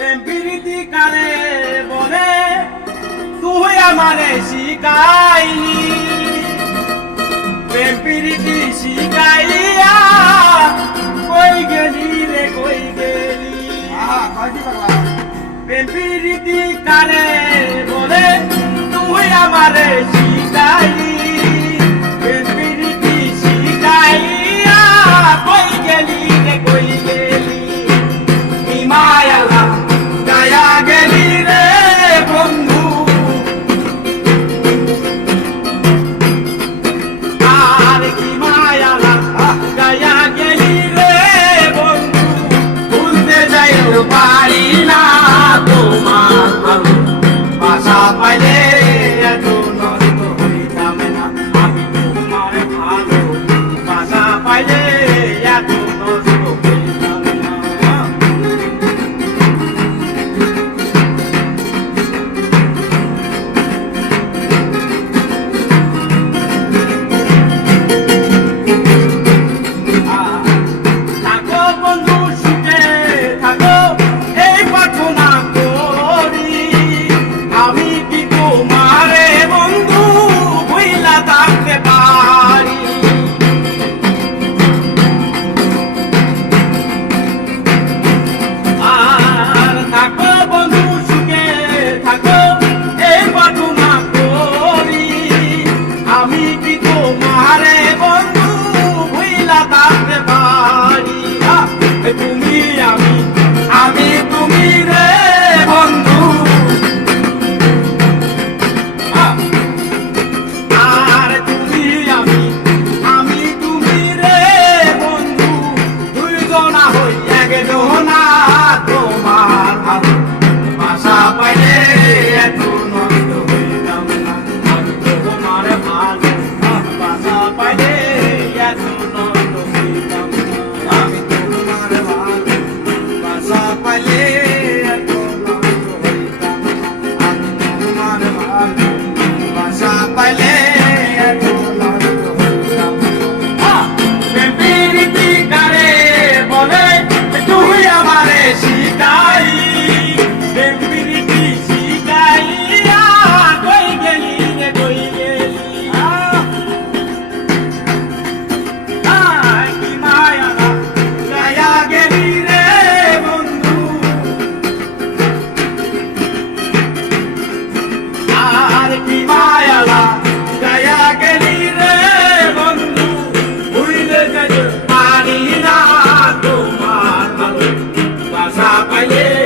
প্রীতি কারে বলে তুই আমারে শিখাইলি প্রেম প্রীতি শিখাইয়া কই গেলি রে কই গেলি প্রেম প্রীতি কারে বলে তুই আমারে শিখাইলি প্রেম প্রীতি শিখাইয়া কই গেলি রে কই গেলি মায়ালা গায়া গেলি রে বন্ধু আর কি মায়ালা গায়া গেলি রে বন্ধু ভুলতে যাইতে পারি না তোমার ভালো বাসা পাইলে এত নষ্ট হইতাম না আমি তোমার ভালো বাসা পাইলে এত নষ্ট হইতাম না Bye.